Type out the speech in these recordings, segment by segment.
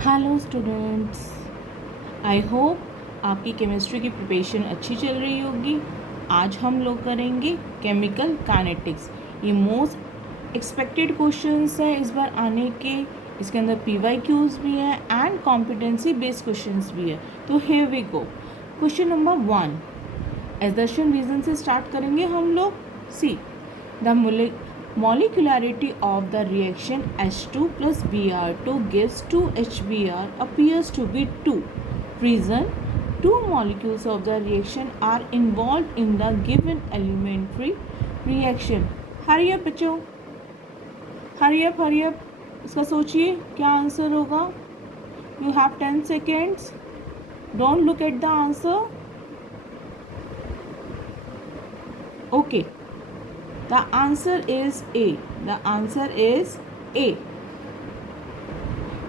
Hello students, I hope आपकी chemistry की preparation अच्छी चल रही होगी। आज हम लोग करेंगे केमिकल काइनेटिक्स। ये मोस्ट एक्सपेक्टेड क्वेश्चंस हैं इस बार आने के। इसके अंदर PYQs भी हैं एंड कॉम्पिटेंसी बेस्ड क्वेश्चंस भी है। तो here we go. Question number 1 assertion reason से स्टार्ट करेंगे हम लोग। See the molecularity of the reaction H2 plus Br2 gives 2 HBr appears to be 2. Reason: two molecules of the reaction are involved in the given elementary reaction. Hurry up बच्चों, hurry up. इसका सोचिए क्या answer होगा। You have 10 seconds. Don't look at the answer. Okay. The answer is A. The answer is A.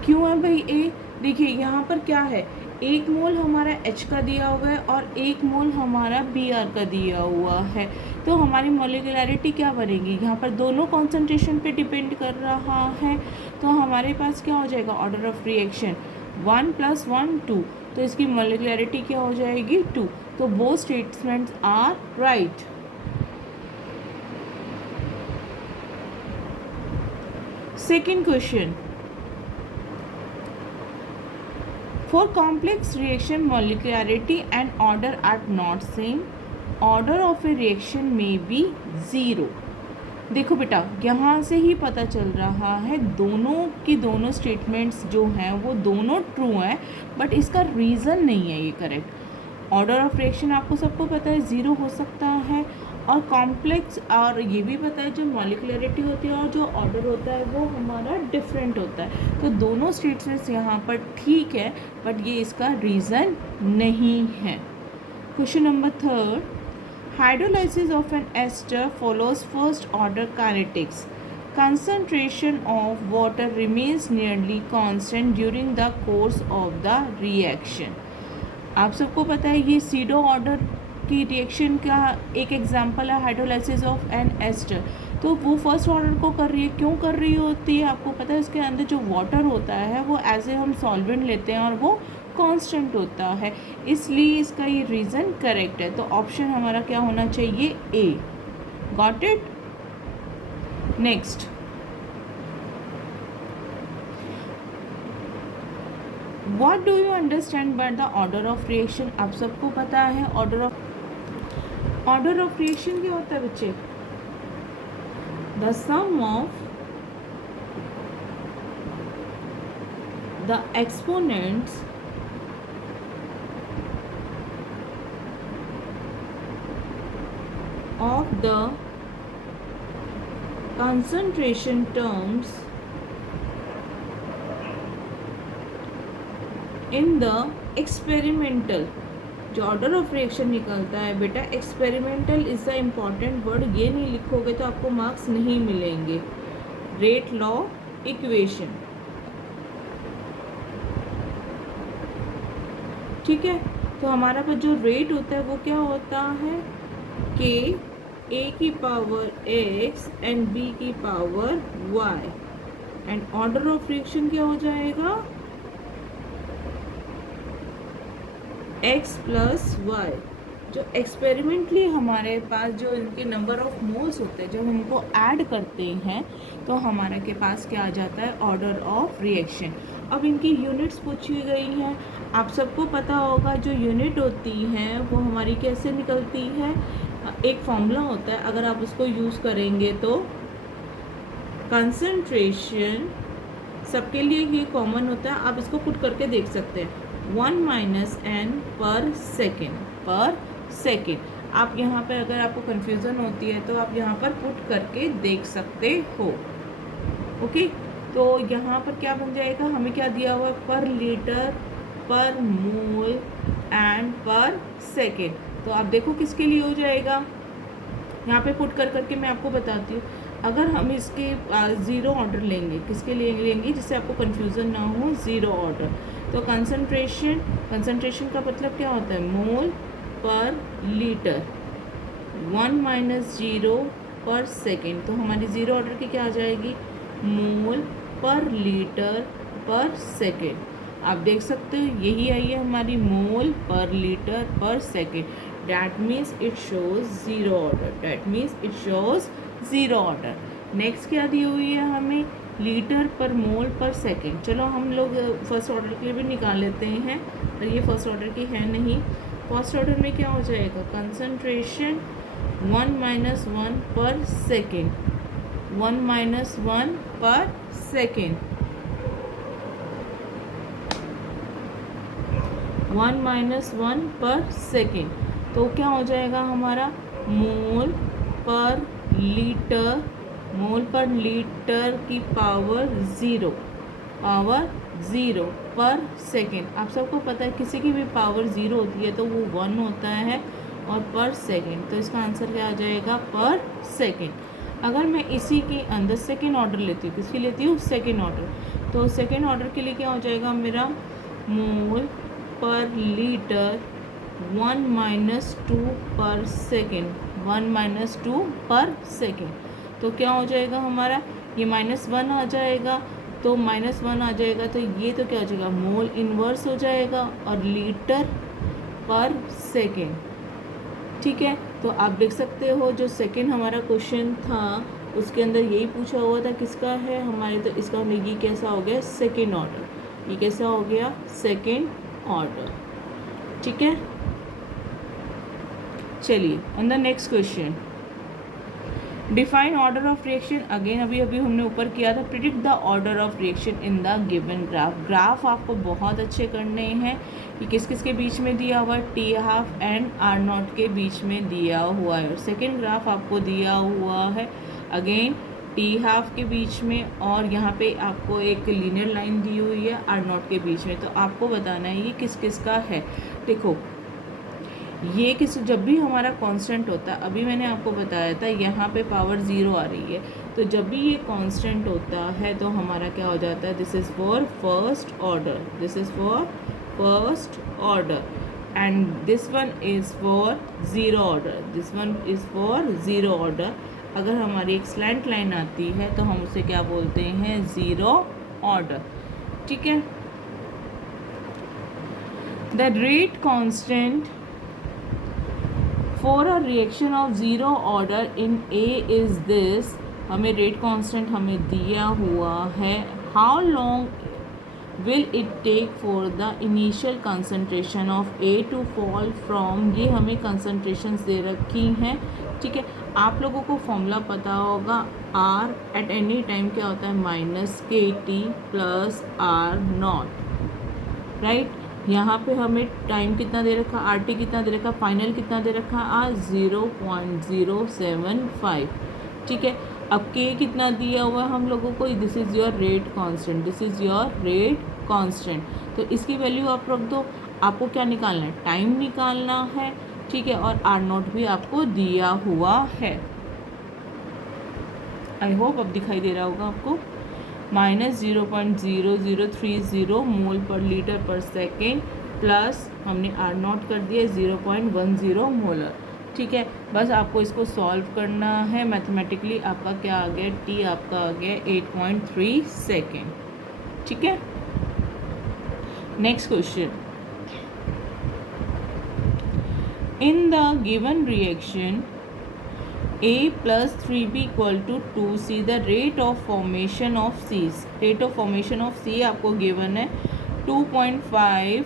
क्यों है भाई A? देखिए यहाँ पर क्या है, 1 मोल हमारा H का दिया हुआ है और 1 मोल हमारा Br का दिया हुआ है। तो हमारी मोलिकुलरिटी क्या बनेगी, यहाँ पर दोनों कॉन्सेंट्रेशन पे डिपेंड कर रहा है। तो हमारे पास क्या हो जाएगा, ऑर्डर ऑफ रिएक्शन 1 + 1 2। तो इसकी मोलिकुलरिटी क्या हो जाएगी 2। तो both statements are right. Second question. For complex reaction, molecularity and order are not same. Order of a reaction may be 0. देखो बेटा, यहाँ से ही पता चल रहा है दोनों की दोनों स्टेटमेंट्स जो हैं वो दोनों ट्रू हैं, बट इसका रीज़न नहीं है ये करेक्ट। ऑर्डर ऑफ रिएक्शन आपको सबको पता है 0 हो सकता है, और कॉम्प्लेक्स और ये भी पता है जो मॉलिकुलरिटी होती है और जो ऑर्डर होता है वो हमारा डिफरेंट होता है। तो दोनों स्टेटमेंट्स यहाँ पर ठीक है, बट ये इसका रीज़न नहीं है। Question number 3, hydrolysis of an ester follows first order kinetics. concentration of water remains nearly constant during the course of the reaction. आप सबको पता है ये सीडो ऑर्डर की रिएक्शन का एक एग्जांपल है, हाइड्रोलाइसिस ऑफ एन एस्टर। तो वो फर्स्ट ऑर्डर को कर रही है, क्यों कर रही होती है आपको पता है। इसके अंदर जो वाटर होता है वो एज ए हम सॉल्वेंट लेते हैं और वो कांस्टेंट होता है, इसलिए इसका ये रीज़न करेक्ट है। तो ऑप्शन हमारा क्या होना चाहिए, A. Got it. Next, what do you understand by the order of reaction. आप सबको पता है ऑर्डर ऑफ रिएक्शन क्या होता है बच्चे, the sum of the exponents of the concentration terms in the experimental। जो ऑर्डर ऑफ रिएक्शन निकलता है बेटा, experimental is the important word. ये नहीं लिखोगे तो आपको मार्क्स नहीं मिलेंगे। रेट लॉ इक्वेशन, ठीक है। तो हमारा पास जो रेट होता है वो क्या होता है, के a की पावर x एंड b की power y, and order of reaction क्या हो जाएगा, x + y। जो एक्सपेरिमेंटली हमारे पास जो इनके नंबर ऑफ मोल्स होते हैं, जब हम इनको ऐड करते हैं तो हमारे के पास क्या आ जाता है, ऑर्डर ऑफ रिएक्शन। अब इनकी यूनिट्स पूछी गई हैं। आप सबको पता होगा जो यूनिट होती हैं वो हमारी कैसे निकलती है, एक फॉर्मूला होता है, अगर आप उसको यूज़ करेंगे तो कंसंट्रेशन सबके लिए ये कॉमन होता है। आप इसको पुट करके देख सकते हैं, 1 - n पर सेकेंड। आप यहाँ पर अगर आपको कन्फ्यूज़न होती है तो आप यहाँ पर पुट करके देख सकते हो। ओके, तो यहाँ पर क्या बन जाएगा, हमें क्या दिया हुआ है, पर लीटर, पर मोल एंड पर सेकेंड। तो आप देखो किसके लिए हो जाएगा, यहाँ पे पुट कर करके मैं आपको बताती हूँ। अगर हम इसके 0 ऑर्डर लेंगे, किसके लिए लेंगे, जिससे आपको कन्फ्यूज़न ना हो, 0 ऑर्डर। तो कंसंट्रेशन का मतलब क्या होता है, मोल पर लीटर, 1 - 0 पर सेकेंड। तो हमारी 0 ऑर्डर की क्या आ जाएगी, मोल पर लीटर पर सेकेंड। आप देख सकते हो यही आई है हमारी मोल पर लीटर पर second, that means it shows zero order, that means it shows zero order. Next क्या दी हुई है हमें, लीटर पर मोल पर सेकेंड। चलो हम लोग फर्स्ट ऑर्डर के लिए भी निकाल लेते हैं, पर ये फर्स्ट ऑर्डर की है नहीं। फर्स्ट ऑर्डर में क्या हो जाएगा, कंसंट्रेशन 1 - 1 पर सेकेंड, 1 - 1 पर सेकेंड, 1 - 1 पर सेकेंड। तो क्या हो जाएगा हमारा मोल पर लीटर, मोल पर लीटर की पावर ज़ीरो, पावर ज़ीरो पर सेकेंड। आप सबको पता है किसी की भी पावर ज़ीरो होती है तो वो 1 होता है, और पर सेकेंड, तो इसका आंसर क्या आ जाएगा, पर सेकेंड। अगर मैं इसी के अंदर सेकेंड ऑर्डर लेती हूँ, किसकी लेती हूँ, सेकेंड ऑर्डर, तो सेकेंड ऑर्डर के लिए क्या हो जाएगा मेरा, मोल पर लीटर 1 - 2 पर सेकेंड, 1 - 2 पर सेकेंड। तो क्या हो जाएगा हमारा, ये -1 आ जाएगा, तो -1 आ जाएगा, तो ये तो क्या हो जाएगा, मोल इन्वर्स हो जाएगा, और लीटर पर सेकेंड। ठीक है, तो आप देख सकते हो जो सेकेंड हमारा क्वेश्चन था उसके अंदर यही पूछा हुआ था किसका है हमारे, तो इसका ये कैसा हो गया, सेकेंड ऑर्डर, ये कैसा हो गया, सेकेंड ऑर्डर। ठीक है, चलिए on the next question, define order of reaction. Again अभी हमने ऊपर किया था, predict the order of reaction in the given graph. Graph आपको बहुत अच्छे करने हैं, ये किस किस के बीच में दिया हुआ है, T½ एंड R0 के बीच में दिया हुआ है, और सेकेंड ग्राफ आपको दिया हुआ है अगेन T½ के बीच में, और यहाँ पे आपको एक लीनियर लाइन दी हुई है R0 के बीच में। तो आपको बताना है ये किस किस का है। देखो ये किस, जब भी हमारा कांस्टेंट होता है, अभी मैंने आपको बताया था यहाँ पे पावर ज़ीरो आ रही है, तो जब भी ये कांस्टेंट होता है तो हमारा क्या हो जाता है, this is for first order, this is for first order, and this one is for zero order, this one is for zero order. अगर हमारी एक स्लैंट लाइन आती है तो हम उसे क्या बोलते हैं, ज़ीरो ऑर्डर। ठीक है, the rate constant for a reaction of zero order in A is this, हमें रेट कांस्टेंट हमें दिया हुआ है। How long will it take for the initial concentration of A to fall from, ये हमें कंसनट्रेशंस दे रखी हैं। ठीक है, आप लोगों को फॉर्मूला पता होगा, आर एट एनी टाइम क्या होता है, -KT + R0, राइट। यहाँ पे हमें टाइम कितना दे रखा, RT कितना दे रखा, फाइनल कितना दे रखा, 0.075। ठीक है, अब K कितना दिया हुआ है हम लोगों को, this is your rate constant, this is your rate constant. तो इसकी वैल्यू आप रख दो, आपको क्या निकालना है, टाइम निकालना है। ठीक है, और R0 भी आपको दिया हुआ है। आई होप अब दिखाई दे रहा होगा आपको, -0.0030 मोल पर लीटर पर सेकेंड, प्लस हमने R0 कर दिया 0.10 मोलर। ठीक है, बस आपको इसको सॉल्व करना है मैथमेटिकली। आपका क्या आ गया, T आपका आ गया 8.3 सेकेंड। ठीक है, next question, in the given reaction A + 3B = 2C, the rate of formation of C, rate of formation of C आपको गिवन है 2.5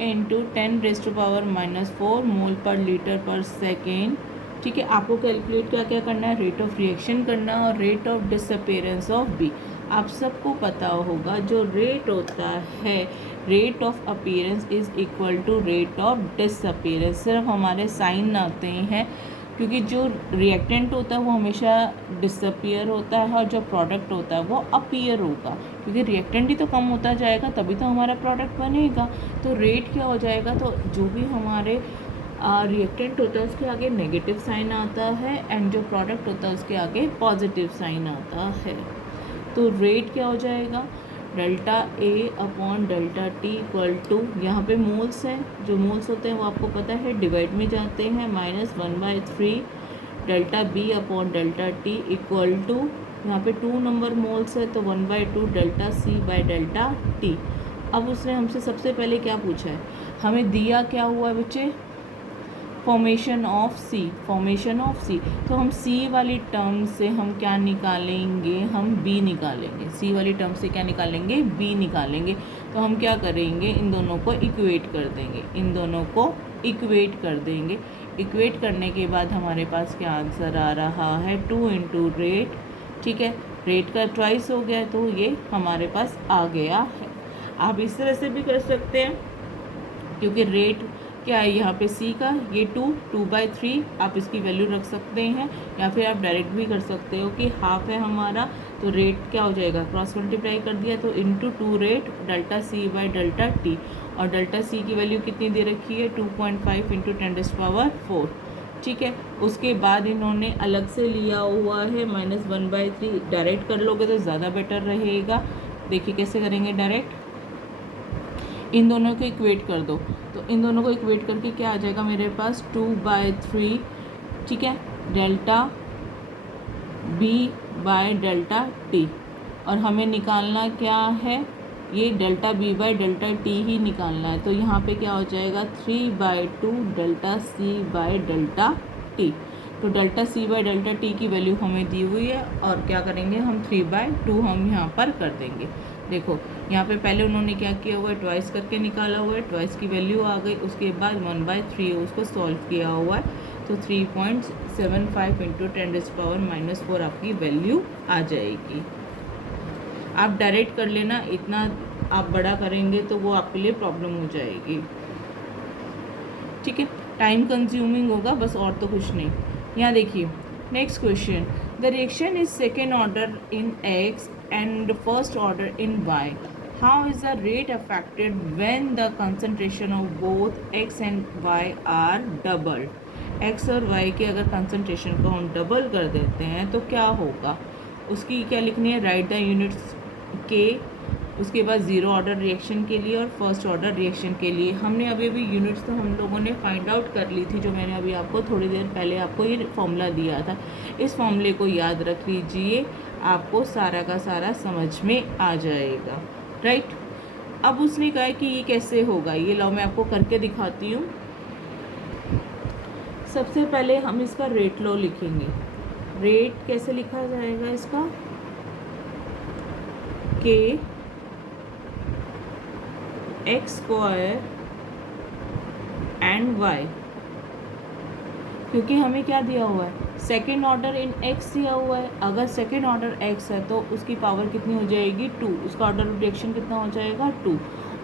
× 10⁻⁻4 मोल पर लीटर पर सेकेंड। ठीक है, आपको कैलकुलेट क्या करना है, रेट ऑफ रिएक्शन करना है और rate of disappearance of B. आप सबको पता होगा जो रेट होता है, rate of appearance is equal to rate of disappearance. सिर्फ हमारे साइन आते हैं, क्योंकि जो रिएक्टेंट होता है वो हमेशा डिसअपियर होता है, और जो प्रोडक्ट होता है वो अपीयर होगा, क्योंकि रिएक्टेंट ही तो कम होता जाएगा तभी तो हमारा प्रोडक्ट बनेगा। तो रेट क्या हो जाएगा, तो जो भी हमारे रिएक्टेंट होता है उसके आगे नेगेटिव साइन आता है, एंड जो प्रोडक्ट होता है उसके आगे पॉजिटिव साइन आता है। तो रेट क्या हो जाएगा, ΔA/ΔT = यहाँ पे मोल्स हैं, जो मोल्स होते हैं वो आपको पता है डिवाइड में जाते हैं, -1/3 ΔB/ΔT = यहाँ पे 2 नंबर मोल्स है तो 1/2 ΔC/ΔT। अब उसने हमसे सबसे पहले क्या पूछा है, हमें दिया क्या हुआ है बच्चे, फॉर्मेशन ऑफ सी। तो हम सी वाली टर्म से हम क्या निकालेंगे, हम बी निकालेंगे। सी वाली टर्म से क्या निकालेंगे, बी निकालेंगे। तो हम क्या करेंगे, इन दोनों को इक्वेट कर देंगे। इक्वेट करने के बाद हमारे पास क्या आंसर आ रहा है, 2 इंटू रेट। ठीक है, रेट का ट्वाइस हो गया तो ये हमारे पास आ गया है। आप इस तरह से भी कर सकते हैं, क्योंकि रेट क्या है यहाँ पे सी का, ये 2/3 आप इसकी वैल्यू रख सकते हैं, या फिर आप डायरेक्ट भी कर सकते हो कि हाफ है हमारा, तो रेट क्या हो जाएगा, क्रॉस मल्टीप्लाई कर दिया तो into 2 rate delta C by delta T. और डेल्टा सी की वैल्यू कितनी दे रखी है, 2.5 इंटू 10⁴। ठीक है, उसके बाद इन्होंने अलग से लिया हुआ है -1/3। डायरेक्ट कर लोगे तो ज़्यादा बेटर रहेगा। देखिए कैसे करेंगे, डायरेक्ट इन दोनों को इक्वेट कर दो। तो इन दोनों को इक्वेट करके क्या आ जाएगा मेरे पास, 2/3। ठीक है, delta B by delta T. और हमें निकालना क्या है, ये delta B by delta T ही निकालना है। तो यहाँ पे क्या हो जाएगा, 3/2 delta C by delta T. तो delta C by delta T की वैल्यू हमें दी हुई है, और क्या करेंगे हम 3/2 हम यहाँ पर कर देंगे। देखो यहाँ पे पहले उन्होंने क्या किया हुआ है, ट्वाइस करके निकाला हुआ है, ट्वाइस की वैल्यू आ गई। उसके बाद 1/3 उसको सॉल्व किया हुआ है, तो 3.75 इंटू 10⁻⁻⁴ आपकी वैल्यू आ जाएगी। आप डायरेक्ट कर लेना, इतना आप बड़ा करेंगे तो वो आपके लिए प्रॉब्लम हो जाएगी। ठीक है, टाइम कंज्यूमिंग होगा बस, और तो कुछ नहीं। यहाँ देखिए next question, the reaction is second order in x and first order in y. How is the rate affected when the concentration of both x and y are doubled? x और y के अगर concentration को हम double कर देते हैं तो क्या होगा, उसकी क्या लिखनी है, राइट द यूनिट्स के, उसके बाद ज़ीरो ऑर्डर रिएक्शन के लिए और फर्स्ट ऑर्डर रिएक्शन के लिए। हमने अभी यूनिट्स तो हम लोगों ने फाइंड आउट कर ली थी, जो मैंने अभी आपको थोड़ी देर पहले आपको ये फॉर्मूला दिया था। इस फॉर्मूले को याद रख लीजिए, आपको सारा का सारा समझ में आ जाएगा। राइट, अब उसने कहा कि ये कैसे होगा, ये लो मैं आपको करके दिखाती हूँ। सबसे पहले हम इसका रेट लॉ लिखेंगे। रेट कैसे लिखा जाएगा इसका, के x² एंड y, क्योंकि हमें क्या दिया हुआ है, सेकेंड ऑर्डर इन x दिया हुआ है। अगर सेकेंड ऑर्डर x है तो उसकी पावर कितनी हो जाएगी, 2। उसका ऑर्डर ऑफ रिएक्शन कितना हो जाएगा, 2।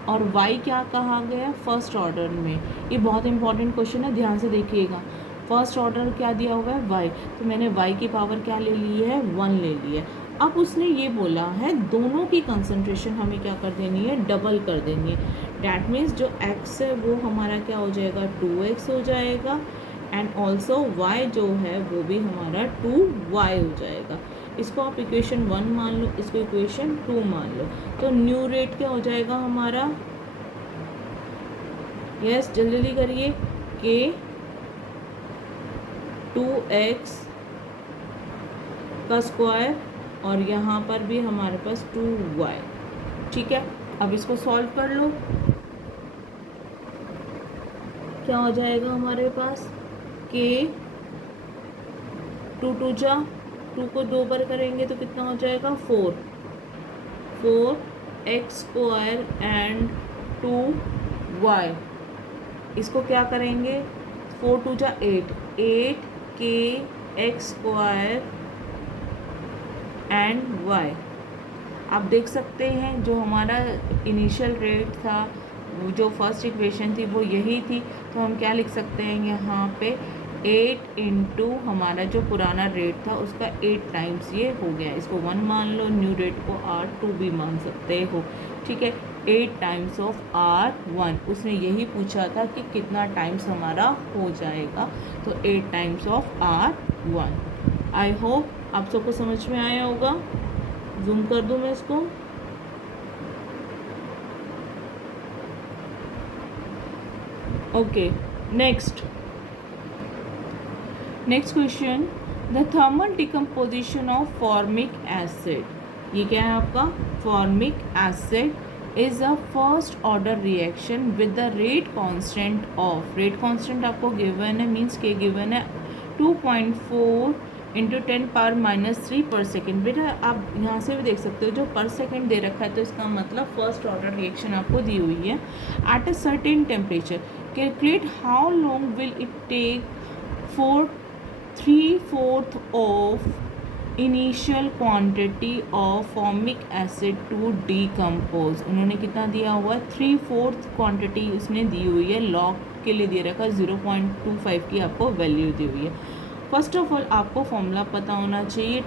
और y क्या कहा गया, फर्स्ट ऑर्डर में। ये बहुत इंपॉर्टेंट क्वेश्चन है, ध्यान से देखिएगा। फर्स्ट ऑर्डर क्या दिया हुआ है, y, तो मैंने y की पावर क्या ले ली है, 1 ले ली है। अब उसने ये बोला है दोनों की कंसंट्रेशन हमें क्या कर देनी है, डबल कर देनी है। डैट मीन्स जो x है वो हमारा क्या हो जाएगा, 2x हो जाएगा, एंड ऑल्सो y जो है वो भी हमारा 2y हो जाएगा। इसको आप इक्वेशन 1 मान लो, इसको इक्वेशन 2 मान लो। तो न्यू रेट क्या हो जाएगा हमारा, यस जल्दी करिए, के 2x का स्क्वायर, और यहाँ पर भी हमारे पास 2y। ठीक है, अब इसको सॉल्व कर लो, क्या हो जाएगा हमारे पास, के 2 जा 2 को 2 बार करेंगे तो कितना हो जाएगा, 4x² एंड 2y। इसको क्या करेंगे, 4 जा 8 8k(x²) एंड y। आप देख सकते हैं जो हमारा इनिशियल रेट था, जो फर्स्ट इक्वेशन थी वो यही थी। तो हम क्या लिख सकते हैं यहाँ पे, 8 इंटू हमारा जो पुराना रेट था उसका 8 टाइम्स ये हो गया। इसको 1 मान लो, न्यू रेट को R2 भी मान सकते हो। ठीक है, 8 टाइम्स ऑफ R1। उसने यही पूछा था कि कितना टाइम्स हमारा हो जाएगा, तो 8 times of R1। I hope आप सबको समझ में आया होगा। जूम कर दूँ मैं इसको, okay. Next question, the thermal decomposition of formic acid. ये क्या है आपका, formic acid is a first order reaction with the rate constant of, rate constant आपको गिवन है, मीन्स के गिवन है 2.4 इंटू 10⁻³ पर सेकेंड। बेटा आप यहाँ से भी देख सकते हो जो पर सेकेंड दे रखा है, तो इसका मतलब फर्स्ट ऑर्डर रिएक्शन आपको दी हुई है। At a certain temperature calculate how long will it take for 3/4 of initial quantity of formic acid to decompose. उन्होंने कितना दिया हुआ है, 3/4 क्वांटिटी उसने दी हुई है, लॉग के लिए दे रखा है 0.25 की आपको वैल्यू दी हुई है। फर्स्ट ऑफ ऑल आपको फॉर्मूला पता होना चाहिए।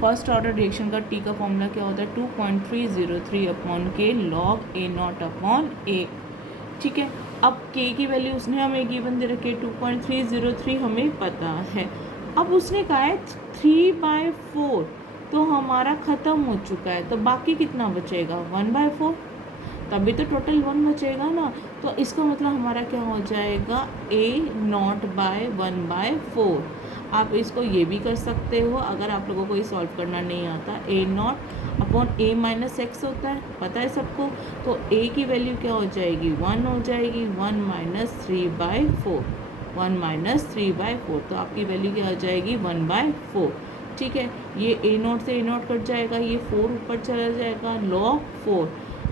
फर्स्ट ऑर्डर रिएक्शन का टी का फॉर्मूला क्या होता है, 2.303 अपॉन के लॉग ए नॉट अपॉन ए। ठीक है, अब के की वैल्यू उसने हमें गिवन दे रखी है 2.303, हमें पता है। अब उसने कहा है 3/4, तो हमारा ख़त्म हो चुका है, तो बाकी कितना बचेगा 1/4, तभी तो टोटल 1 बचेगा ना। तो इसका मतलब हमारा क्या हो जाएगा A0/1/4। आप इसको ये भी कर सकते हो, अगर आप लोगों को ये सॉल्व करना नहीं आता, A0 upon A minus x होता है, पता है सबको। तो A की वैल्यू क्या हो जाएगी 1 हो जाएगी, 1 माइनस 3/4, 1 माइनस 3/4, तो आपकी वैल्यू क्या हो जाएगी 1/4। ठीक है, ये A0 से A0 कट जाएगा, ये 4 ऊपर चला जाएगा,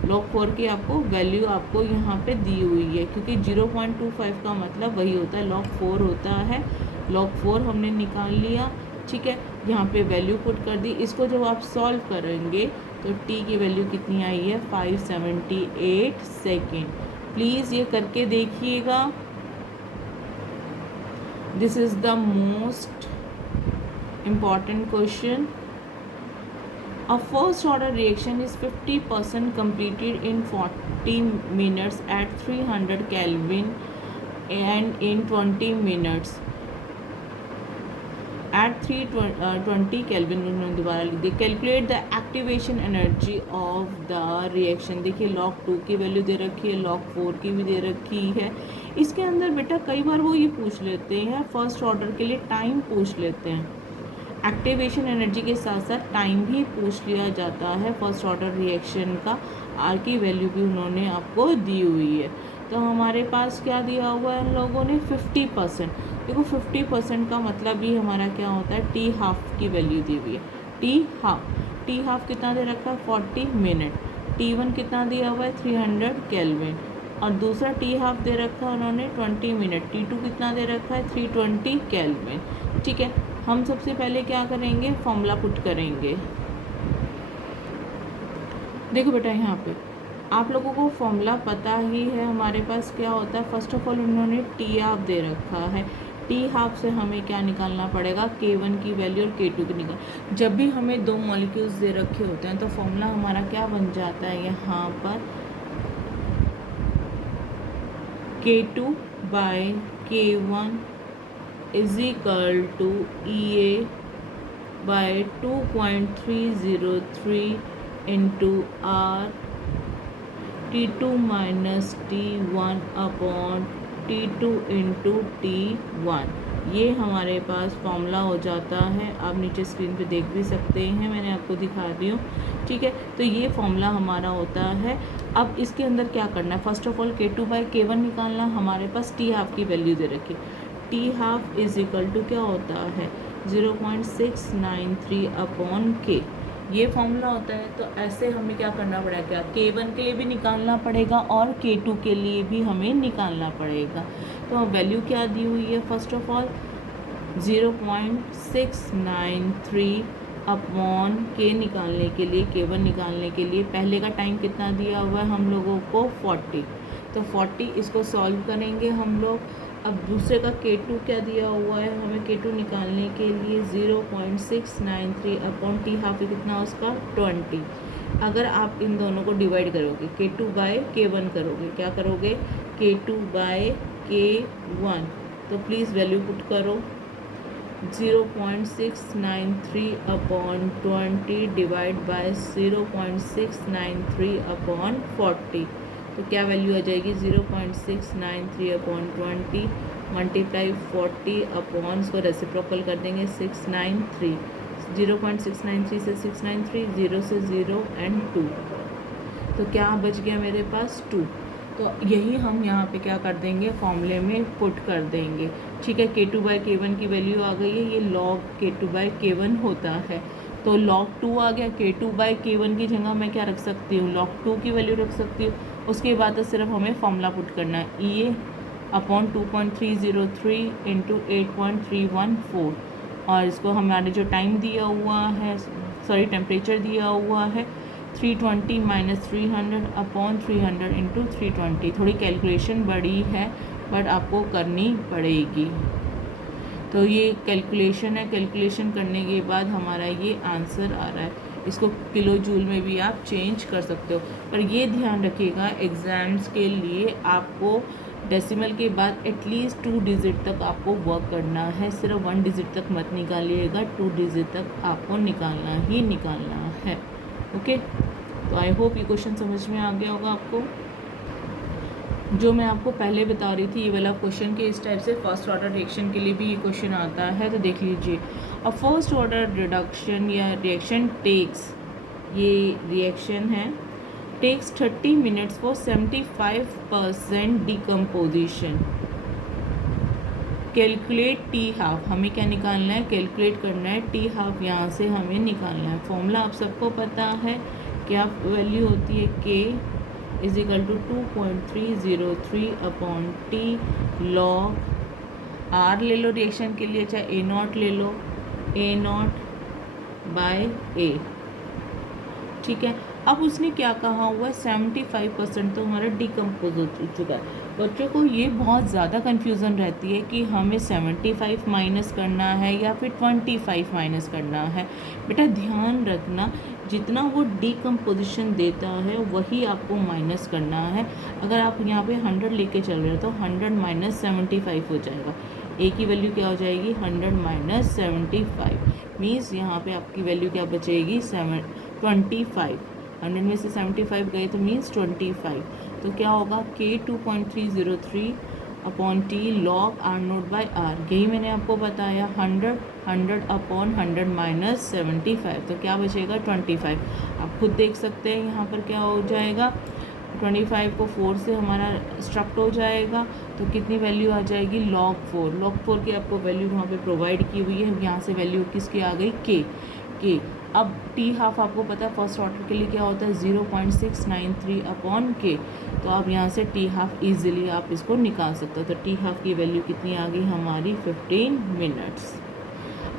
log 4 की आपको वैल्यू आपको यहाँ पे दी हुई है, क्योंकि 0.25 का मतलब वही होता है log 4 होता है। log 4 हमने निकाल लिया। ठीक है, यहाँ पे वैल्यू पुट कर दी। इसको जब आप सॉल्व करेंगे तो t की वैल्यू कितनी आई है 578 सेकेंड। प्लीज़ ये करके देखिएगा। This is the most important question. A first order reaction is 50% completed in 40 minutes at 300 Kelvin and in 20 minutes at 320 Kelvin। उन्होंने दोबारा लिख दिया। Calculate the activation energy of the reaction. देखिए log 2 की value दे रखी है, log 4 की भी दे रखी है। इसके अंदर बेटा कई बार वो ये पूछ लेते हैं, फर्स्ट ऑर्डर के लिए टाइम पूछ लेते हैं। एक्टिवेशन एनर्जी के साथ साथ टाइम भी पूछ लिया जाता है फर्स्ट ऑर्डर रिएक्शन का। आर की वैल्यू भी उन्होंने आपको दी हुई है। तो हमारे पास क्या दिया हुआ है उन लोगों ने 50%। देखो 50% का मतलब भी हमारा क्या होता है, टी हाफ की वैल्यू दी हुई है। टी हाफ कितना दे रखा है 40 मिनट। T1 कितना दिया हुआ है 300 केल्विन, और दूसरा टी हाफ दे रखा है उन्होंने 20 मिनट। T2 कितना दे रखा है 320 केल्विन। ठीक है, हम सबसे पहले क्या करेंगे, फॉर्मूला पुट करेंगे। देखो बेटा यहाँ पे आप लोगों को फॉर्मूला पता ही है हमारे पास क्या होता है। फर्स्ट ऑफ ऑल उन्होंने टी हाफ दे रखा है, टी हाफ से हमें क्या निकालना पड़ेगा, K1 की वैल्यू और K2 की निकाल। जब भी हमें दो मॉलिक्यूल्स दे रखे होते हैं तो फॉर्मूला हमारा क्या बन जाता है, यहाँ पर K2/K1 is equal to EA by 2.303 into R T2 minus T1 upon T2 into T1। ये हमारे पास फॉर्मूला हो जाता है। आप नीचे स्क्रीन पे देख भी सकते हैं, मैंने आपको दिखा दी हूँ। ठीक है, तो ये फॉर्मूला हमारा होता है। अब इसके अंदर क्या करना है, फर्स्ट ऑफ ऑल K2/K1 निकालना। हमारे पास टी हाफ की वैल्यू दे रखी, T half is equal to क्या होता है 0.693 अपॉन के, ये फॉर्मूला होता है। तो ऐसे हमें क्या करना पड़ेगा, K1 के लिए भी निकालना पड़ेगा और K2 के लिए भी हमें निकालना पड़ेगा। तो वैल्यू क्या दी हुई है, फर्स्ट ऑफ ऑल 0.693 अपॉन के निकालने के लिए, K1 निकालने के लिए पहले का टाइम कितना दिया हुआ है हम लोगों को 40, तो 40 इसको सॉल्व करेंगे हम लोग। अब दूसरे का K2 क्या दिया हुआ है, हमें K2 निकालने के लिए 0.693 अपॉन टी हाफ कितना उसका 20। अगर आप इन दोनों को डिवाइड करोगे K2/K1 करोगे, क्या करोगे K2/K1, तो प्लीज़ वैल्यू पुट करो 0.693 अपॉन 20 डिवाइड बाय 0.693 अपॉन 40। तो क्या वैल्यू आ जाएगी 0.693 अपॉन 20 मल्टीप्लाई 40 अपॉन, इसको रेसिप्रोकल कर देंगे 693। 0.693 से 693, 0 से 0 एंड 2, तो क्या बच गया मेरे पास 2। तो यही हम यहाँ पे क्या कर देंगे, फॉर्मूले में पुट कर देंगे। ठीक है, K2/K1 की वैल्यू आ गई है, ये log K2/K1 होता है। तो log 2 आ गया, K2/K1 की जगह मैं क्या रख सकती हूँ, log 2 की वैल्यू रख सकती हूँ। उसके बाद तो सिर्फ हमें फॉर्मूला पुट करना है, E अपॉन 2.303 इंटू 8.314, और इसको हमारे जो टाइम दिया हुआ है, सॉरी टेम्परेचर दिया हुआ है 320 माइनस 300 अपॉन 300 इंटू 320। थोड़ी कैलकुलेशन बड़ी है बट आपको करनी पड़ेगी। तो ये कैलकुलेशन है, कैलकुलेशन करने के बाद हमारा ये आंसर आ रहा है। इसको किलो जूल में भी आप चेंज कर सकते हो, पर ये ध्यान रखिएगा एग्ज़ाम्स के लिए आपको डेसिमल के बाद एटलीस्ट 2 डिजिट तक आपको वर्क करना है। सिर्फ 1 डिजिट तक मत निकालिएगा, 2 डिजिट तक आपको निकालना ही निकालना है। ओके, तो आई होप ये क्वेश्चन समझ में आ गया होगा आपको। जो मैं आपको पहले बता रही थी ये वाला क्वेश्चन के इस टाइप से फर्स्ट ऑर्डर रिएक्शन के लिए भी ये क्वेश्चन आता है। तो देख लीजिए, अ फर्स्ट ऑर्डर रिडक्शन या रिएक्शन टेक्स, ये रिएक्शन है, takes 30 minutes for 75% decomposition. Calculate T half, हमें क्या निकालना है, कैलकुलेट करना है टी हाफ, यहाँ से हमें निकालना है। फॉर्मूला आप सबको पता है, क्या वैल्यू होती है, K is equal to 2.303 upon T log R ले लो रिएक्शन के लिए, चाहे A0 ले लो, A0/A। ठीक है, अब उसने क्या कहा हुआ है, 75% तो हमारा डिकम्पोज हो चुका है। बच्चों को ये बहुत ज़्यादा कन्फ्यूज़न रहती है कि हमें 75 माइनस करना है या फिर 25 माइनस करना है। बेटा ध्यान रखना, जितना वो डिकम्पोजिशन देता है वही आपको माइनस करना है। अगर आप यहाँ पे 100 लेके चल रहे हो तो 100 माइनस 75 हो जाएगा। ए की वैल्यू क्या हो जाएगी, 100 माइनस 75, मीन्स यहाँ पे आपकी वैल्यू क्या बचेगी, 25। 100 में से 75 गए तो मीन्स 25। तो क्या होगा, K 2.303 upon T log R0/R। यही मैंने आपको बताया, 100 अपॉन 100 माइनस 75, तो क्या बचेगा 25। आप खुद देख सकते हैं यहाँ पर क्या हो जाएगा, 25 को 4 से हमारा स्ट्रक्ट हो जाएगा, तो कितनी वैल्यू आ जाएगी, log 4। log 4 की आपको वैल्यू वहाँ पे प्रोवाइड की हुई है। यहाँ से वैल्यू किसकी आ गई, K। अब टी हाफ आपको पता है फर्स्ट ऑर्डर के लिए क्या होता है, 0.693 अपॉन K। तो आप यहाँ से टी हाफ ईजिली आप इसको निकाल सकते हो। तो टी हाफ की वैल्यू कितनी आ गई हमारी, 15 मिनट्स।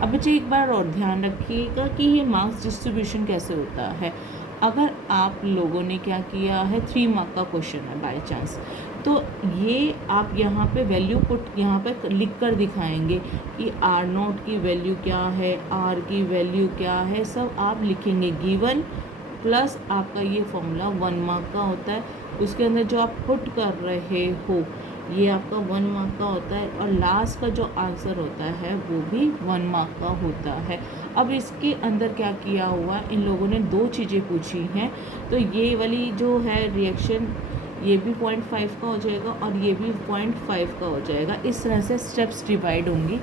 अब बच्चे एक बार और ध्यान रखिएगा कि ये मार्क्स डिस्ट्रीब्यूशन कैसे होता है। अगर आप लोगों ने क्या किया है, 3 मार्क का क्वेश्चन है बाय चांस, तो ये आप यहाँ पे वैल्यू पुट यहाँ पे लिख कर दिखाएंगे कि R0 की वैल्यू क्या है, R की वैल्यू क्या है, सब आप लिखेंगे गिवन, प्लस आपका ये फॉर्मूला 1 मार्क का होता है। उसके अंदर जो आप पुट कर रहे हो ये आपका 1 मार्क का होता है, और लास्ट का जो आंसर होता है वो भी 1 मार्क का होता है। अब इसके अंदर क्या किया हुआ, इन लोगों ने 2 चीज़ें पूछी हैं, तो ये वाली जो है रिएक्शन ये भी 0.5 का हो जाएगा और ये भी 0.5 का हो जाएगा। इस तरह से स्टेप्स डिवाइड होंगी।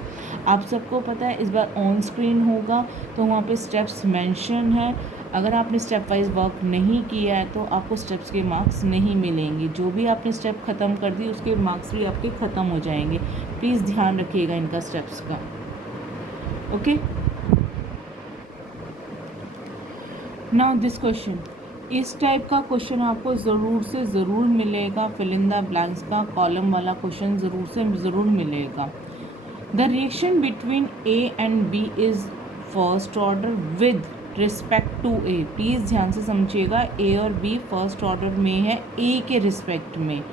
आप सबको पता है इस बार ऑन स्क्रीन होगा तो वहाँ पे स्टेप्स मेंशन है। अगर आपने स्टेप वाइज वर्क नहीं किया है तो आपको स्टेप्स के मार्क्स नहीं मिलेंगे। जो भी आपने स्टेप ख़त्म कर दी उसके मार्क्स भी आपके ख़त्म हो जाएंगे। प्लीज़ ध्यान रखिएगा इनका स्टेप्स का। ओके, नाउ दिस क्वेश्चन, इस टाइप का क्वेश्चन आपको ज़रूर से ज़रूर मिलेगा। फिल इन द ब्लैंक्स का कॉलम वाला क्वेश्चन ज़रूर से ज़रूर मिलेगा। The reaction between A and B is first order with respect to A। Please ध्यान से समझिएगा, A और B फर्स्ट ऑर्डर में है A के रिस्पेक्ट में,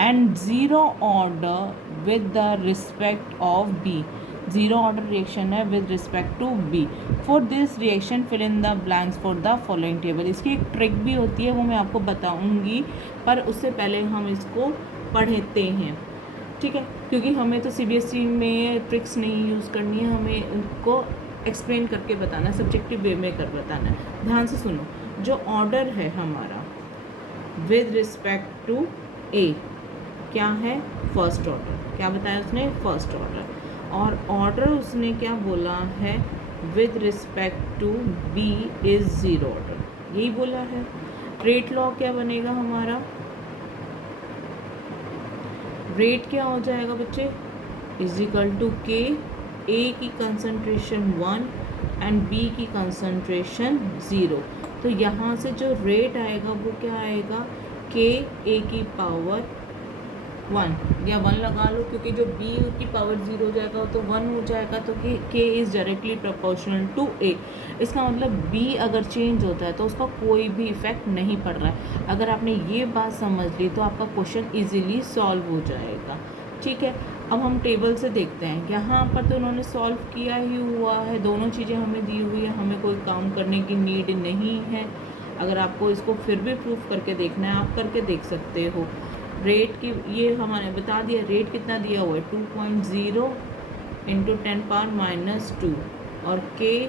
and zero order with the respect of B। Zero order reaction है with respect to B। For this reaction fill in the blanks for the following table. इसकी एक trick भी होती है, वो मैं आपको बताऊंगी, पर उससे पहले हम इसको पढ़ते हैं, ठीक है, क्योंकि हमें तो CBSE में ट्रिक्स नहीं यूज़ करनी है, हमें उनको एक्सप्लेन करके बताना है, सब्जेक्टिव वे में कर बताना है। ध्यान से सुनो, जो ऑर्डर है हमारा विद रिस्पेक्ट टू A क्या है, फर्स्ट ऑर्डर। क्या बताया उसने, फर्स्ट ऑर्डर। और ऑर्डर उसने क्या बोला है, with respect to B is zero order, यही बोला है। रेट लॉ क्या बनेगा हमारा, रेट क्या हो जाएगा बच्चे, इज इक्वल टू के, ए की कंसंट्रेशन 1 एंड बी की कंसंट्रेशन 0। तो यहाँ से जो रेट आएगा वो क्या आएगा, के ए की पावर 1 या 1 लगा लो, क्योंकि जो b की पावर 0 हो जाएगा तो 1 हो जाएगा, तो k is directly proportional to a। इसका मतलब b अगर चेंज होता है तो उसका कोई भी इफेक्ट नहीं पड़ रहा है। अगर आपने ये बात समझ ली तो आपका क्वेश्चन इजीली सॉल्व हो जाएगा। ठीक है, अब हम टेबल से देखते हैं। यहाँ पर तो उन्होंने सॉल्व किया ही हुआ है, दोनों चीज़ें हमें दी हुई है, हमें कोई काम करने की नीड नहीं है। अगर आपको इसको फिर भी प्रूफ करके देखना है आप करके देख सकते हो। रेट की ये हमारे बता दिया, रेट कितना दिया हुआ है 2.0 इंटू 10 पावर माइनस 2 और के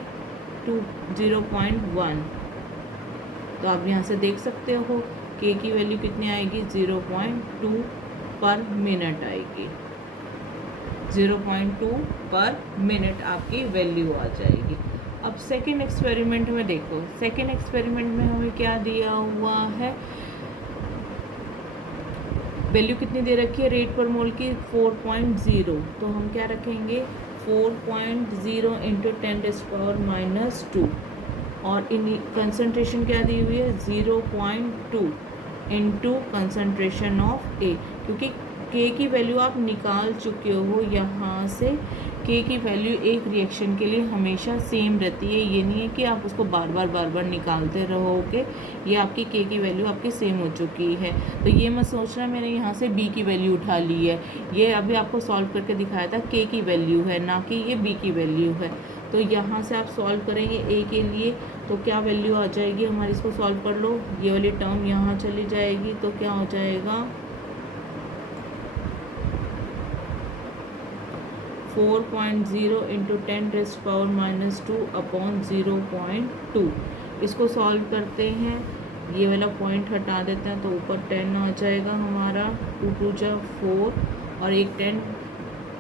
0.1। तो आप यहाँ से देख सकते हो के की वैल्यू कितनी आएगी, 0.2 पर मिनट आएगी, 0.2 पर मिनट आपकी वैल्यू आ जाएगी। अब सेकेंड एक्सपेरिमेंट में देखो, सेकेंड एक्सपेरिमेंट में हमें क्या दिया हुआ है, वैल्यू कितनी दे रखी है रेट पर मोल की 4.0। तो हम क्या रखेंगे 4.0 इंटू 10⁻⁻2 और इन कंसंट्रेशन क्या दी हुई है 0.2 इंटू कंसंट्रेशन ऑफ ए, क्योंकि के की वैल्यू आप निकाल चुके हो यहाँ से। के की वैल्यू एक रिएक्शन के लिए हमेशा सेम रहती है, ये नहीं है कि आप उसको बार बार निकालते रहोगे। ये आपकी के की वैल्यू आपकी सेम हो चुकी है, तो ये मत सोचना मैंने यहाँ से बी की वैल्यू उठा ली है। ये अभी आपको सॉल्व करके दिखाया था के की वैल्यू है, ना कि ये बी की वैल्यू है। तो यहाँ से आप सॉल्व करेंगे ए के लिए तो क्या वैल्यू आ जाएगी हमारी, इसको सॉल्व कर लो, ये वाली टर्म यहाँ चली जाएगी तो क्या हो जाएगा 4.0 इंटू 10⁻⁻2 अपॉन 0.2। इसको सॉल्व करते हैं, ये वाला पॉइंट हटा देते हैं तो ऊपर 10 आ जाएगा हमारा, 2 2 जा 4 और एक 10,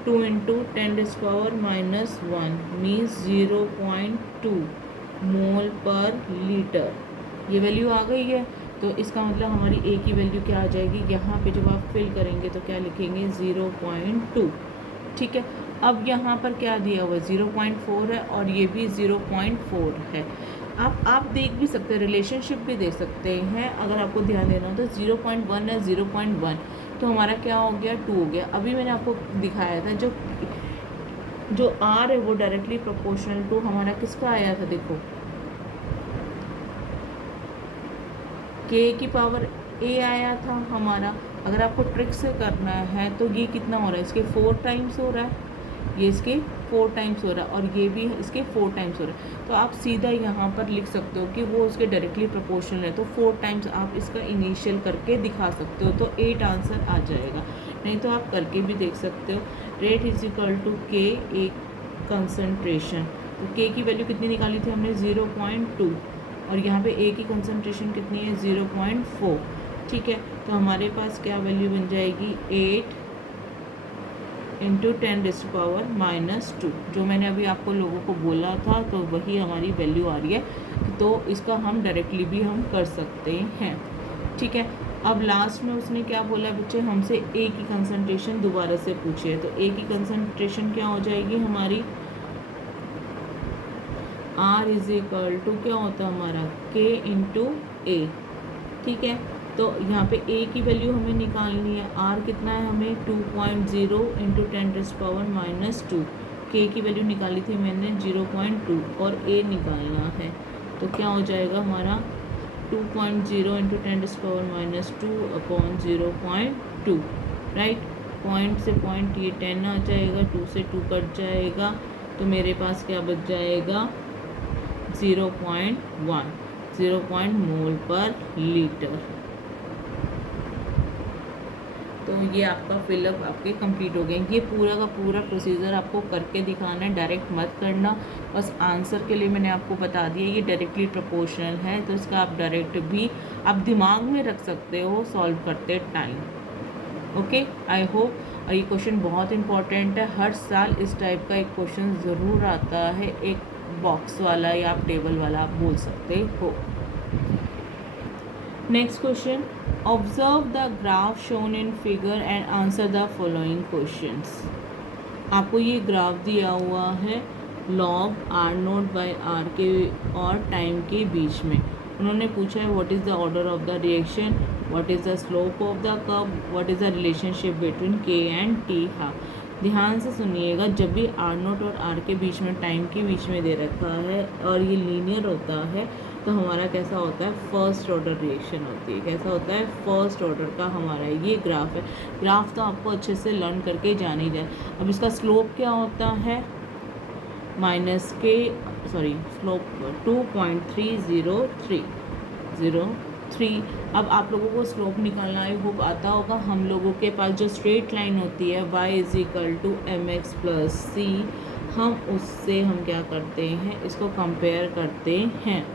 2 इंटू 10⁻⁻1 मीन्स 0.2 मोल पर लीटर। ये वैल्यू आ गई है, तो इसका मतलब हमारी ए की वैल्यू क्या आ जाएगी, यहाँ पे जब आप फिल करेंगे तो क्या लिखेंगे 0.2। ठीक है, अब यहाँ पर क्या दिया हुआ है 0.4 है और ये भी 0.4 है। आप देख भी सकते हैं, रिलेशनशिप भी देख सकते हैं। अगर आपको ध्यान देना हो तो 0.1 है 0.1, तो हमारा क्या हो गया 2 हो गया। अभी मैंने आपको दिखाया था जो आर है वो डायरेक्टली प्रोपोर्शनल टू हमारा किसका आया था, देखो के की पावर ए आया था हमारा। अगर आपको ट्रिक से करना है तो ये कितना हो रहा है, इसके 4 टाइम्स हो रहा है, ये इसके 4 टाइम्स हो रहा है और ये भी इसके 4 टाइम्स हो रहा है। तो आप सीधा यहाँ पर लिख सकते हो कि वो उसके डायरेक्टली प्रोपोर्शनल है, तो 4 टाइम्स आप इसका इनिशियल करके दिखा सकते हो, तो 8 आंसर आ जाएगा। नहीं तो आप करके भी देख सकते हो। रेट इज इक्वल टू के ए कंसंट्रेशन, तो के की वैल्यू कितनी निकाली थी हमने 0.2 और यहाँ पे ए की कंसंट्रेशन कितनी है 0.4। ठीक है, तो हमारे पास क्या वैल्यू बन जाएगी 8 इंटू 10⁻⁻2, जो मैंने अभी आपको लोगों को बोला था, तो वही हमारी वैल्यू आ रही है। तो इसका हम डायरेक्टली भी हम कर सकते हैं। ठीक है, अब लास्ट में उसने क्या बोला बच्चे, हमसे ए की कंसंट्रेशन दोबारा से पूछी है, तो ए की कंसंट्रेशन क्या हो जाएगी हमारी आर इज इक्वल टू क्या होता है हमारा के इंटू ए। ठीक है, तो यहाँ पे ए की वैल्यू हमें निकालनी है, आर कितना है हमें 2.0 इंटू 10⁻⁻2। के की वैल्यू निकाली थी मैंने 0.2 और ए निकालना है, तो क्या हो जाएगा हमारा 2.0 इंटू 10⁻⁻2 अपॉन 0.2। राइट, पॉइंट से पॉइंट ये 10 आ जाएगा, 2 से 2 कट जाएगा, तो मेरे पास क्या बच जाएगा 0.1 मोल पर लीटर। तो ये आपका फिलअप आपके कंप्लीट हो गए। ये पूरा का पूरा प्रोसीजर आपको करके दिखाना है, डायरेक्ट मत करना। बस आंसर के लिए मैंने आपको बता दिया ये डायरेक्टली प्रोपोर्शनल है, तो इसका आप डायरेक्ट भी आप दिमाग में रख सकते हो सॉल्व करते टाइम। Okay, I hope. और ये क्वेश्चन बहुत इंपॉर्टेंट है, हर साल इस टाइप का एक क्वेश्चन ज़रूर आता है, एक बॉक्स वाला या आप टेबल वाला आप बोल सकते हो। Next question, observe the graph shown in figure and answer the following questions. आपको ये ग्राफ दिया हुआ है log R naught by R के और टाइम के बीच में। उन्होंने पूछा है what is the order of the reaction, what is the slope of the curve, what is the relationship between K and T half. ध्यान से सुनिएगा, जब भी आर नोट और आर के बीच में टाइम के बीच में दे रखा है और ये लीनियर होता है तो हमारा कैसा होता है, फर्स्ट ऑर्डर रिएक्शन होती है। कैसा होता है, फर्स्ट ऑर्डर का हमारा ये ग्राफ है। ग्राफ तो आपको अच्छे से लर्न करके जान ही जाए। अब इसका स्लोप क्या होता है, स्लोप 2.3003। अब आप लोगों को स्लोप निकालना है, वो आता होगा। हम लोगों के पास जो स्ट्रेट लाइन होती है y = mx + c, हम उससे हम क्या करते हैं, इसको कंपेयर करते हैं।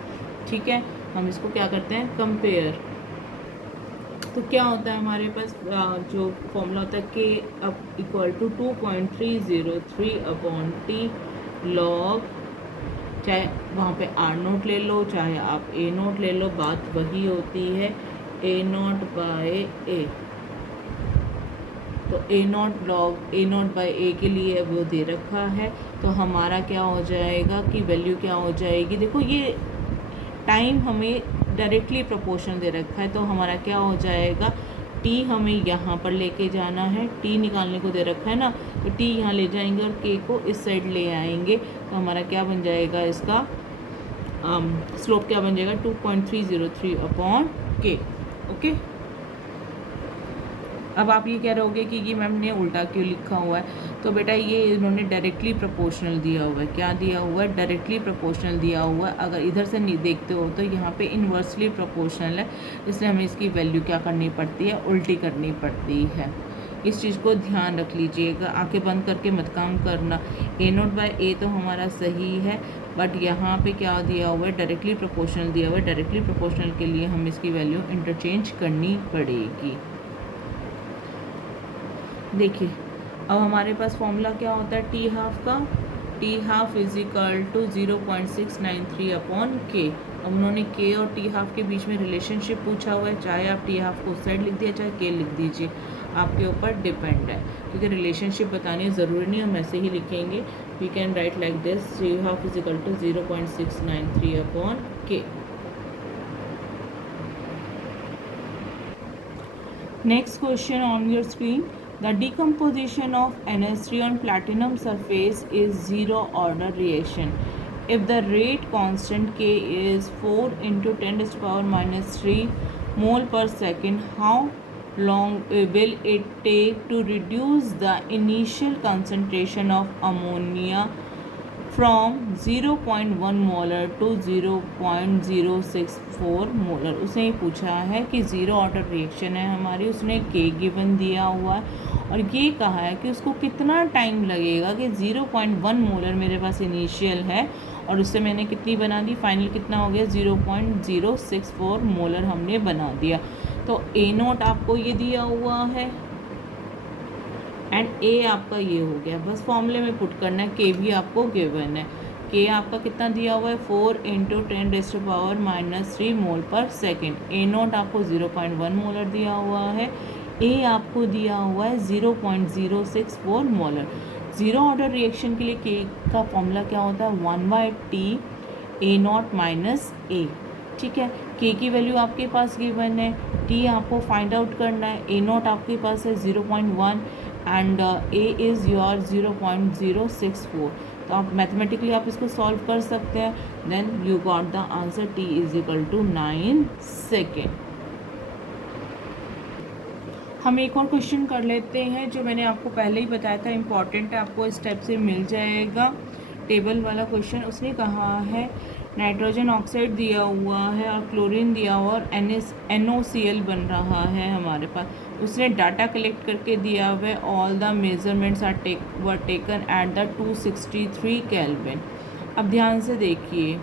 ठीक है, हम इसको क्या करते हैं, कंपेयर। तो क्या होता है हमारे पास जो फॉर्मूला होता है k = 2.303/t log, चाहे वहाँ पे आर नोट ले लो चाहे आप ए नोट ले लो, बात वही होती है, ए नोट बाय ए। तो ए नोट लॉग ए नोट बाय ए के लिए वो दे रखा है, तो हमारा क्या हो जाएगा कि वैल्यू क्या हो जाएगी। देखो ये टाइम हमें डायरेक्टली प्रोपोर्शनल दे रखा है, तो हमारा क्या हो जाएगा, टी हमें यहाँ पर लेके जाना है, टी निकालने को दे रखा है ना, तो टी यहाँ ले जाएंगे और के को इस साइड ले आएंगे, तो हमारा क्या बन जाएगा, इसका स्लोप क्या बन जाएगा, 2.303/k। ओके, अब आप ये कह रहे होगे कि ये मैम ने उल्टा क्यों लिखा हुआ है। तो बेटा ये इन्होंने डायरेक्टली प्रोपोर्शनल दिया हुआ है। क्या दिया हुआ है, डायरेक्टली प्रोपोर्शनल दिया हुआ है। अगर इधर से नहीं देखते हो तो यहाँ पे इन्वर्सली प्रोपोर्शनल है, इसलिए हमें इसकी वैल्यू क्या करनी पड़ती है, उल्टी करनी पड़ती है। इस चीज़ को ध्यान रख लीजिएगा, आंखें बंद करके मत काम करना। ए नोट बाय ए तो हमारा सही है, बट यहाँ पे क्या दिया हुआ है, डायरेक्टली प्रोपोर्शनल दिया हुआ है। डायरेक्टली प्रोपोर्शनल के लिए हमें इसकी वैल्यू इंटरचेंज करनी पड़ेगी। देखिए अब हमारे पास फॉर्मूला क्या होता है टी हाफ का, टी हाफ = 0.693/k। अब उन्होंने के और टी हाफ के बीच में रिलेशनशिप पूछा हुआ है, चाहे आप टी हाफ को उस साइड लिख दिया चाहे के लिख दीजिए, आपके ऊपर डिपेंड है, क्योंकि रिलेशनशिप बतानी ज़रूरी नहीं, हम ऐसे ही लिखेंगे। We can write like this, T half = 0.693/k। Next question on your screen. The decomposition of NH3 on platinum surface is zero order reaction. If the rate constant K is 4 × 10⁻³ mole per second, how long will it take to reduce the initial concentration of ammonia from 0.1 molar to 0.064 molar. उसने ये पूछा है कि zero order reaction है हमारी, उसने के given दिया हुआ है और ये कहा है कि उसको कितना टाइम लगेगा कि 0.1 मोलर मेरे पास इनिशियल है और उससे मैंने कितनी बना दी, फाइनल कितना हो गया 0.064 मोलर हमने बना दिया। तो ए नोट आपको ये दिया हुआ है एंड ए आपका ये हो गया, बस फॉर्मूले में पुट करना है। के भी आपको गिवन है, के आपका कितना दिया हुआ है 4 × 10⁻³ मोल पर सेकेंड। ए नोट आपको 0.1 मोलर दिया हुआ है, ए आपको दिया हुआ है 0.064 मोलर। ज़ीरो ऑर्डर रिएक्शन के लिए के का फॉर्मूला क्या होता है 1/T ए नॉट - ए। ठीक है, के की वैल्यू आपके पास गिवन है, टी आपको फाइंड आउट करना है, ए नॉट आपके पास है 0.1 एंड ए इज़ योर 0.064। तो आप मैथमेटिकली आप इसको सॉल्व कर सकते हैं, then you got the answer T = 9 second. हम एक और क्वेश्चन कर लेते हैं जो मैंने आपको पहले ही बताया था, इम्पॉर्टेंट है, आपको इस टाइप से मिल जाएगा टेबल वाला क्वेश्चन। उसने कहा है नाइट्रोजन ऑक्साइड दिया हुआ है और क्लोरीन दिया हुआ और NOCl बन रहा है हमारे पास। उसने डाटा कलेक्ट करके दिया हुआ है, all the measurements were taken at the 263 kelvin. अब ध्यान से देखिए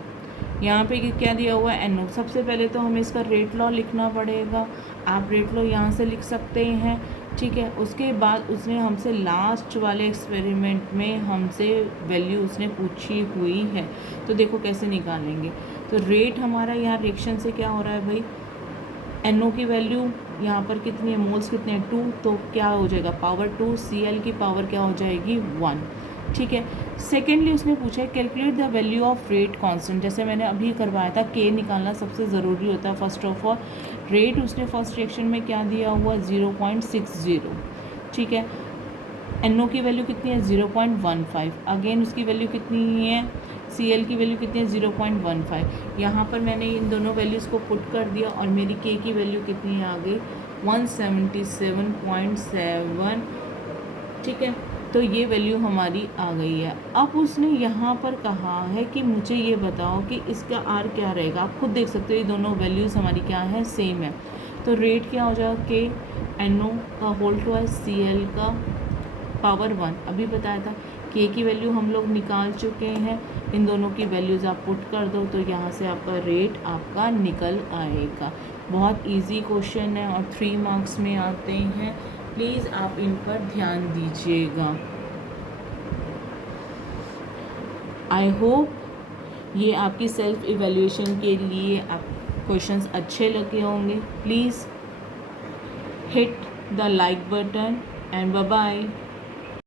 यहाँ पे क्या दिया हुआ है NO। सबसे पहले तो हमें इसका रेट लॉ लिखना पड़ेगा, आप रेट लॉ यहाँ से लिख सकते हैं। ठीक है, उसके बाद उसने हमसे लास्ट वाले एक्सपेरिमेंट में हमसे वैल्यू उसने पूछी हुई है, तो देखो कैसे निकालेंगे। तो रेट हमारा यहाँ रिएक्शन से क्या हो रहा है भाई, NO की वैल्यू यहाँ पर कितनी है, मोल्स कितने हैं 2, तो क्या हो जाएगा पावर 2, Cl की पावर क्या हो जाएगी 1। ठीक है। सेकेंडली उसने पूछा है calculate the value of rate constant, जैसे मैंने अभी करवाया था K निकालना सबसे ज़रूरी होता है। फर्स्ट ऑफ ऑल रेट उसने फर्स्ट रिएक्शन में क्या दिया हुआ 0.60। ठीक है। NO की वैल्यू कितनी है 0.15, अगेन उसकी वैल्यू कितनी है, Cl की वैल्यू कितनी है 0.15। यहाँ पर मैंने इन दोनों वैल्यूज़ को पुट कर दिया और मेरी K की वैल्यू कितनी है आ गई 177.7। ठीक है, तो ये वैल्यू हमारी आ गई है। अब उसने यहाँ पर कहा है कि मुझे ये बताओ कि इसका R क्या रहेगा। आप खुद देख सकते हो ये दोनों वैल्यूज़ हमारी क्या है, सेम है। तो रेट क्या हो जाएगा K NO का होल ट्वाइस Cl का पावर 1, अभी बताया था। K की वैल्यू हम लोग निकाल चुके हैं, इन दोनों की वैल्यूज़ आप पुट कर दो तो यहाँ से आपका रेट आपका निकल आएगा। बहुत इजी क्वेश्चन है और 3 मार्क्स में आते हैं, प्लीज़ आप इन पर ध्यान दीजिएगा। आई होप ये आपकी सेल्फ इवैल्यूएशन के लिए आप क्वेश्चंस अच्छे लगे होंगे। Please hit the like button and bye bye.